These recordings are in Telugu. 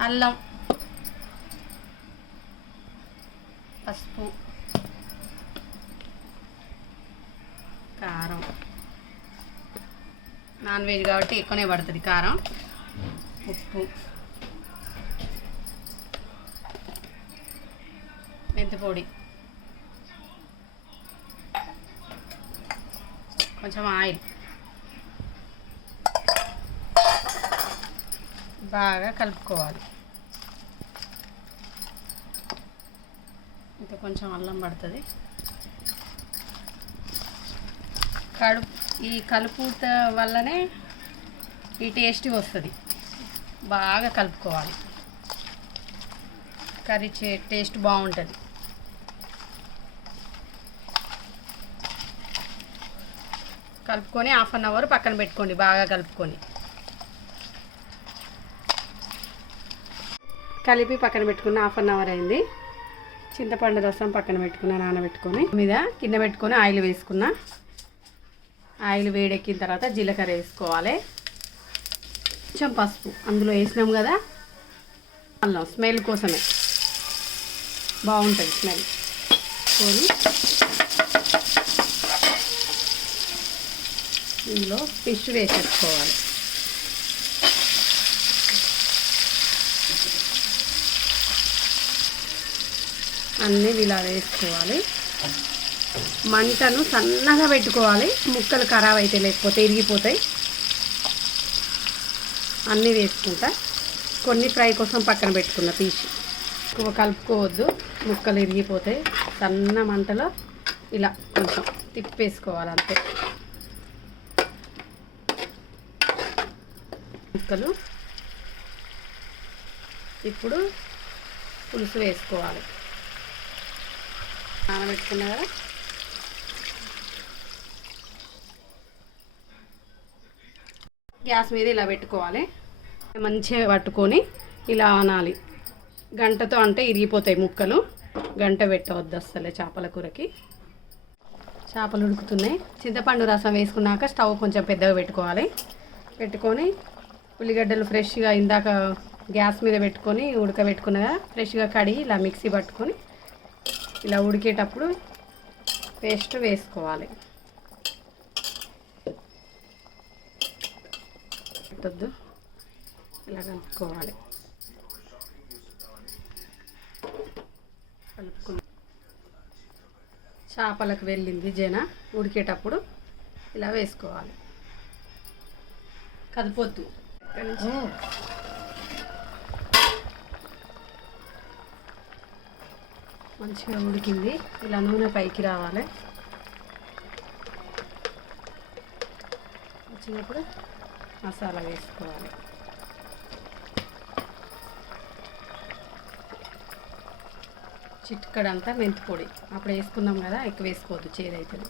అల్లం. పసుపు. కారం. నాన్ వెజ్ కాబట్టి ఎక్కువనే పడుతుంది కారం. ఉప్పు. మెంతి పొడి. కొంచెం ఆయిల్. బాగా కలుపుకోవాలి. ఇంకా కొంచెం అల్లం పడుతుంది. కడుపు ఈ కలుపుత వల్లనే ఈ టేస్ట్ వస్తుంది. బాగా కలుపుకోవాలి. కర్రీ చే టేస్ట్ బాగుంటుంది. కలుపుకొని హాఫ్ అన్ అవర్ పక్కన పెట్టుకోండి బాగా కలుపుకొని. కలిపి పక్కన పెట్టుకున్న హాఫ్ అన్ అవర్ అయింది. చింతపండు రసం పక్కన పెట్టుకున్న నానబెట్టుకొని మీద కింద పెట్టుకొని ఆయిల్ వేసుకున్న. ఆయిల్ వేడెక్కిన తర్వాత జీలకర్ర వేసుకోవాలి. కొంచెం పసుపు అందులో వేసినాం కదా? అల్లం స్మెల్ కోసమే. బాగుంటుంది స్మెల్. కొని ఇందులో ఫిష్ వేసేసుకోవాలి. అన్నీ ఇలా వేసుకోవాలి. మంటను సన్నగా పెట్టుకోవాలి. ముక్కలు ఖరాబ్ అయితే లేకపోతే ఇరిగిపోతాయి. అన్నీ వేసుకుంటా. కొన్ని ఫ్రై కోసం పక్కన పెట్టుకున్న తీసి ఎక్కువ కలుపుకోవద్దు. ముక్కలు ఇరిగిపోతాయి సన్న మంటలో ఇలా కొంచెం తిప్పేసుకోవాలి అంతే. ముక్కలు ఇప్పుడు పులుసు వేసుకోవాలి. నానబెట్టుకున్నా కదా. గ్యాస్ మీద ఇలా పెట్టుకోవాలి. మంచిగా పట్టుకొని ఇలా అనాలి. గంటతో అంటే ఇరిగిపోతాయి ముక్కలు. గంట పెట్టవద్దు అస్సలే చేపల కూరకి. చేపలు ఉడుకుతున్నాయి. చింతపండు రసం వేసుకున్నాక స్టవ్ కొంచెం పెద్దగా పెట్టుకోవాలి. పెట్టుకొని ఉల్లిగడ్డలు ఫ్రెష్గా ఇందాక గ్యాస్ మీద పెట్టుకొని ఉడకబెట్టుకున్నగా ఫ్రెష్గా కడిగి ఇలా మిక్సీ పట్టుకొని ఇలా ఉడికేటప్పుడు పేస్ట్ వేసుకోవాలి. పెట్టొద్దు. ఇలా కలుపుకోవాలి. కలుపుకున్న చేపలకు వెళ్ళింది జన ఉడికేటప్పుడు ఇలా వేసుకోవాలి. కదిపోద్దు. మంచిగా ఉడికింది. ఇలా నూనె పైకి రావాలి. వచ్చినప్పుడు మసాలా వేసుకోవాలి. చిట్కడంతా మెంతి పొడి. అప్పుడు వేసుకున్నాం కదా ఎక్కువ వేసుకోవద్దు చేదైతుంది.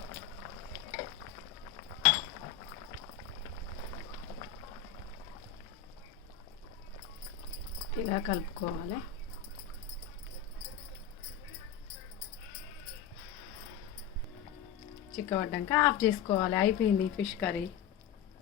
ఇలా కలుపుకోవాలి. చిక్కబడ్డాక ఆఫ్ చేసుకోవాలి. అయిపోయింది ఫిష్ కర్రీ.